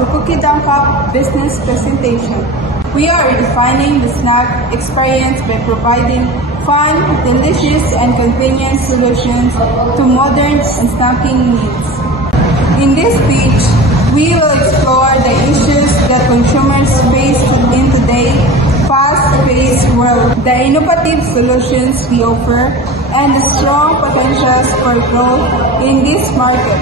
to Cookie Dough Cup business presentation. We are redefining the snack experience by providing fun, delicious, and convenient solutions to modern snacking needs. In this speech, we will explore the issues that consumers face in today's fast-paced world, the innovative solutions we offer, and the strong potentials for growth in this market.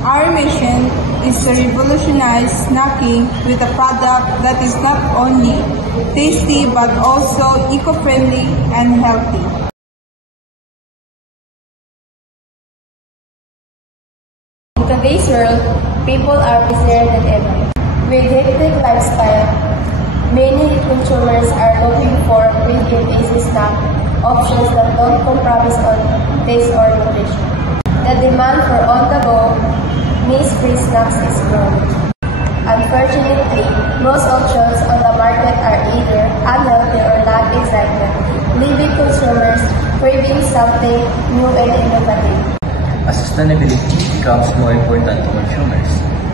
Our mission is to revolutionize snacking with a product that is not only tasty but also eco-friendly and healthy. In today's world, people are busier than ever. With hectic lifestyle, many consumers are looking for quick and easy snack options that don't compromise on taste or nutrition. The demand for on-the-go, meal-free snacks is growing. Unfortunately, most options on the market are either unhealthy or lack excitement, leaving consumers craving something new and innovative. As sustainability becomes more important to consumers,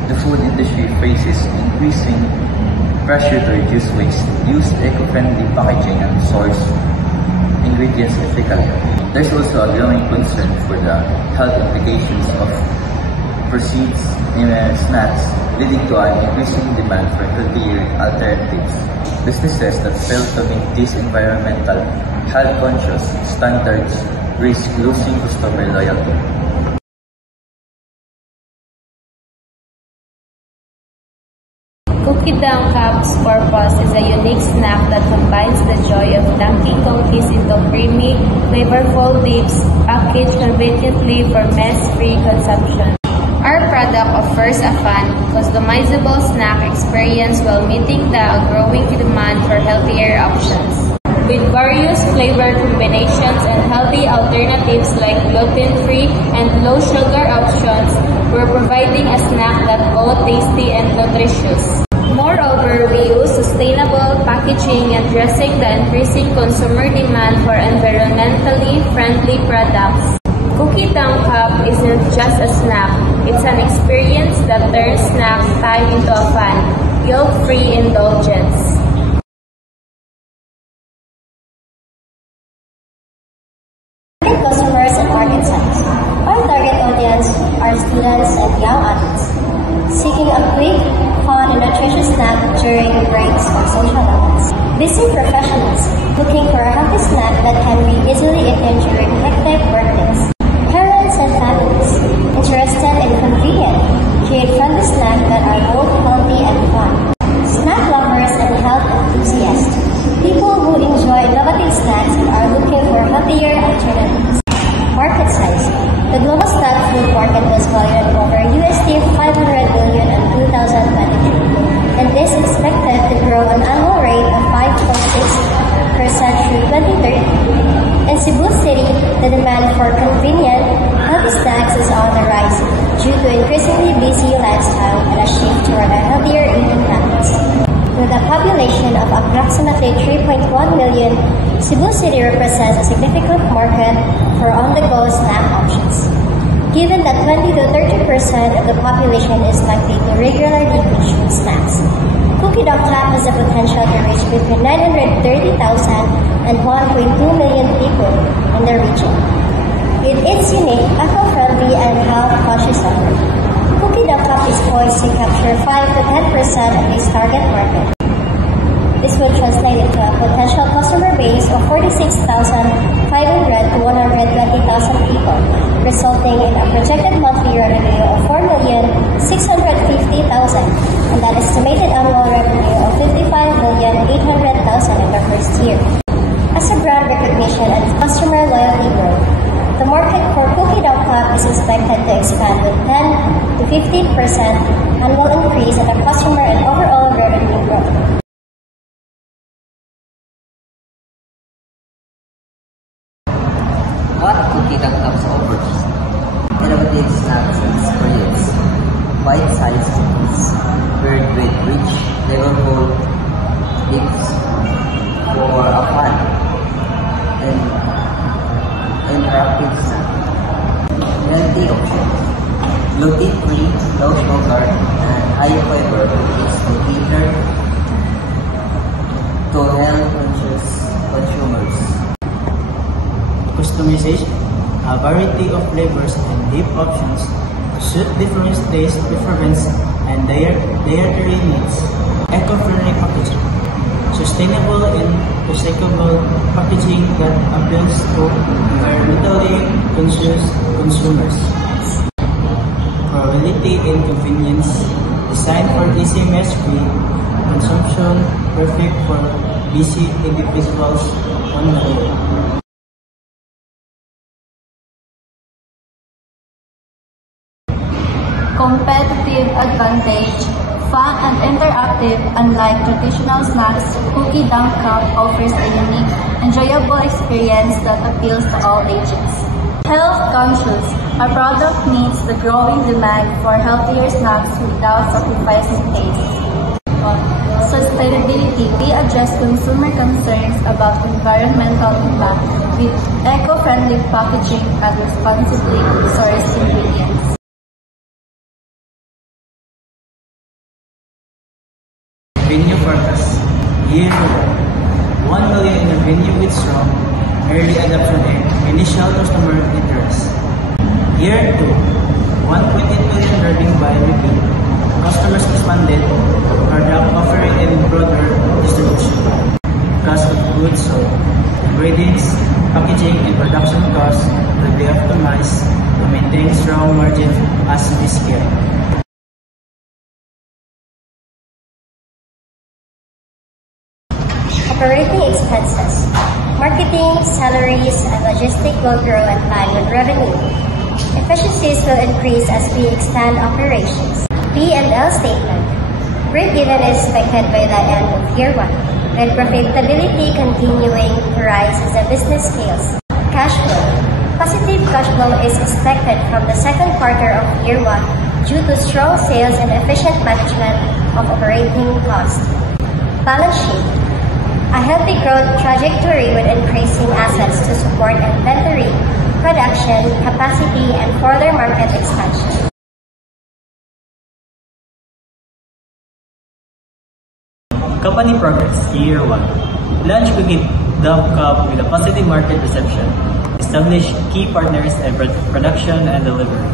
the food industry faces increasing pressure to reduce waste, use eco-friendly packaging, and source ingredients ethically. There's also a growing concern for the health implications of processed snacks, leading to an increasing demand for healthier alternatives. Businesses that fail to meet these environmental, health-conscious standards risk losing customer loyalty. Cookie Dough Cup's purpose is a unique snack that combines the joy of dunking cookies into creamy, flavorful dips packaged conveniently for mess-free consumption. Our product offers a fun, customizable snack experience while meeting the growing demand for healthier options. With various flavor combinations and healthy alternatives like gluten-free and low-sugar options, we're providing a snack that's both tasty and nutritious. Moreover, we use sustainable packaging, addressing the increasing consumer demand for environmentally friendly products. Cookie Dough Cup isn't just a snack, it's an experience that turns snack time into a fun, guilt-free indulgence. Customers and market size. Our target audience are students and young adults, seeking a quick, fun, and nutritious snack during breaks or social events. Busy professionals looking for a healthy snack that can be easily eaten during hectic workdays. Parents and families interested in convenient, kid-friendly snacks that are both healthy and fun. Snack lovers and health enthusiasts. People who enjoy innovative snacks and are looking for healthier alternatives. Market size. The global snack food market was valued at over $500 billion in 2023, and this is expected to grow an annual rate of 5.6% through 2030. In Cebu City, the demand for convenient, healthy snacks is on the rise due to increasingly busy lifestyle and a shift toward a healthier eating habits. With a population of approximately 3.1 million, Cebu City represents a significant market for on-the-go snack options. Given that 20 to 30% of the population is likely to regularly consume snacks, Cookie Dough Cup has the potential to reach between 930,000 and 1.2 million people in the region. With its unique, eco-friendly, and health-conscious offering, Cookie Dough Cup is poised to capture 5 to 10% of its target market. This will translate into a potential customer base of 46,500 to 120,000 people, resulting in a projected monthly revenue of 4,650,000 and an estimated annual revenue of 55,800,000 in the first year. As a brand recognition and customer loyalty grow, the market for Cookie Dough Cup is expected to expand with 10 to 15% annual increase in the customer and overall revenue growth. What Cookie Dough Cup offers? Innovative snacks and experience, bite-sized cookies, paired with rich, flavorful dips for a fun and interactive snack. Healthy options, gluten-free, low sugar, and high high fiber is to cater to health-conscious consumers. Customization, a variety of flavors and dip options to suit different taste preferences and dietary needs. Eco-friendly packaging, sustainable and recyclable packaging that appeals to environmentally conscious consumers. Quality and convenience, designed for easy mess-free consumption, perfect for busy individuals on the go. Competitive advantage, fun and interactive. Unlike traditional snacks, Cookie Dunk Cup offers a unique, enjoyable experience that appeals to all ages. Health conscious, our product meets the growing demand for healthier snacks without sacrificing taste. Sustainability, we address consumer concerns about environmental impact with eco-friendly packaging and responsibly sourced ingredients. Venue forecast. Year 1 million in revenue with strong early adoption and initial customer interest. Year 2, 1.8 million revenue by repeat. Customers expanded, product offering and broader distribution. Cost of goods sold. Ingredients, packaging and production costs will be optimized to maintain strong margins as we scale. Operating expenses. Marketing, salaries, and logistics will grow in line with revenue. Efficiencies will increase as we expand operations. P&L statement. Break-even is expected by the end of year 1, with profitability continuing to rise as the business scales. Cash flow. Positive cash flow is expected from the second quarter of year 1 due to strong sales and efficient management of operating costs. Balance sheet. A healthy growth trajectory with increasing assets to support inventory, production, capacity, and further market expansion. Company progress, Year 1. Launch Cookie Dunk Cup with a positive market reception. Establish key partners and production and delivery.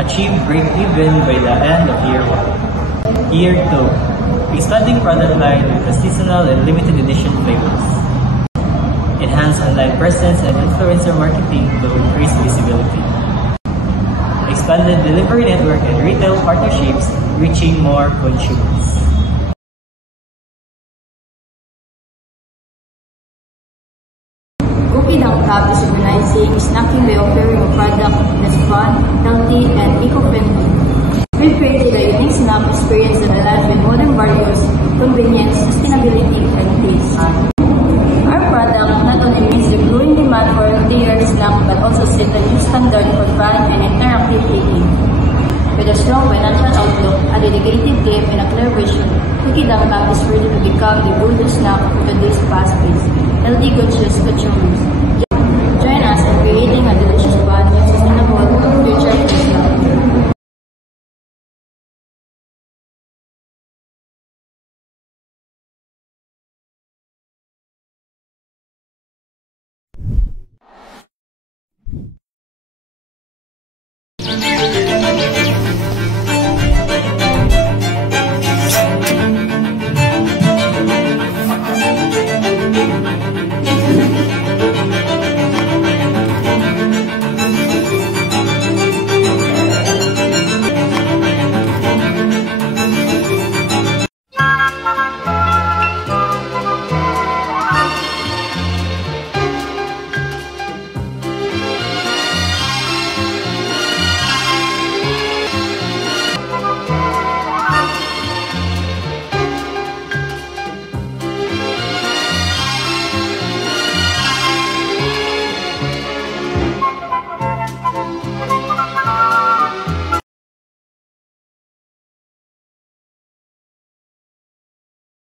Achieve break-even by the end of Year 1. Year 2. Expanding product line with the seasonal and limited edition flavors. Enhance online presence and influencer marketing to increase visibility. Expanded delivery network and retail partnerships, reaching more consumers. Cookie Dunk Cup is organizing snacking by offering a product that's fun, healthy, and eco-friendly. We've created a unique snack experience that aligns with modern values, convenience, sustainability, and taste. Our product not only meets the growing demand for healthier snack but also set a new standard for fun and interactive eating. With a strong financial outlook, a dedicated team, and a clear vision, Cookie Dunk Cup is ready to become the go-to snack for today's fast-paced, healthy conscious consumers.